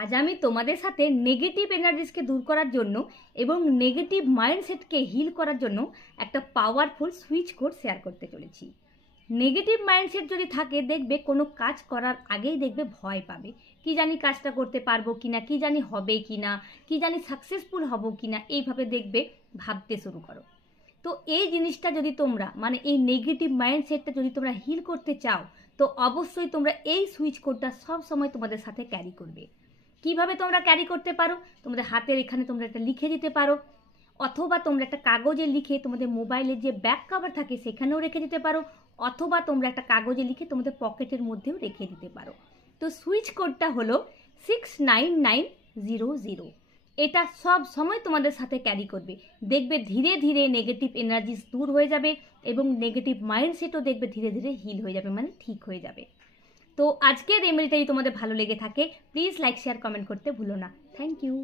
আজ আমি তোমাদের সাথে নেগেটিভ এনার্জিসকে দূর করার জন্য এবং নেগেটিভ মাইন্ডসেটকে হিল করার জন্য একটা পাওয়ারফুল সুইচ কোড শেয়ার করতে চলেছি। নেগেটিভ মাইন্ডসেট যদি থাকে, দেখবে কোনো কাজ করার আগেই দেখবে ভয় পাবে, কি জানি কাজটা করতে পারবো কিনা, কি জানি হবে কিনা, কি জানি সাকসেসফুল হব কিনা, এইভাবে দেখবে ভাবতে শুরু করো। তো এই জিনিসটা যদি তোমরা এই নেগেটিভ মাইন্ডসেটটা যদি তোমরা হিল করতে চাও, তো অবশ্যই তোমরা এই সুইচ কোডটা সব সময় তোমাদের সাথে ক্যারি করবে। কিভাবে তোমরা ক্যারি করতে পারো? তোমাদের হাতের এখানে তোমরা একটা লিখে দিতে পারো, অথবা তোমরা একটা কাগজে লিখে তোমাদের মোবাইলের যে ব্যাক কভার থাকে সেখানেও রেখে দিতে পারো, অথবা তোমরা একটা কাগজে লিখে তোমাদের পকেটের মধ্যেও রেখে দিতে পারো। তো সুইচ কোডটা হলো 69900। এটা সব সময় তোমাদের সাথে ক্যারি করবে। দেখবে ধীরে ধীরে নেগেটিভ এনার্জিস দূর হয়ে যাবে এবং নেগেটিভ মাইন্ডসেটও দেখবে ধীরে ধীরে হিল হয়ে যাবে, ঠিক হয়ে যাবে। তো আজকের রেমেডিটা যদি তোমাদের ভালো লেগে থাকে, প্লিজ লাইক শেয়ার কমেন্ট করতে ভুলো না। Thank you.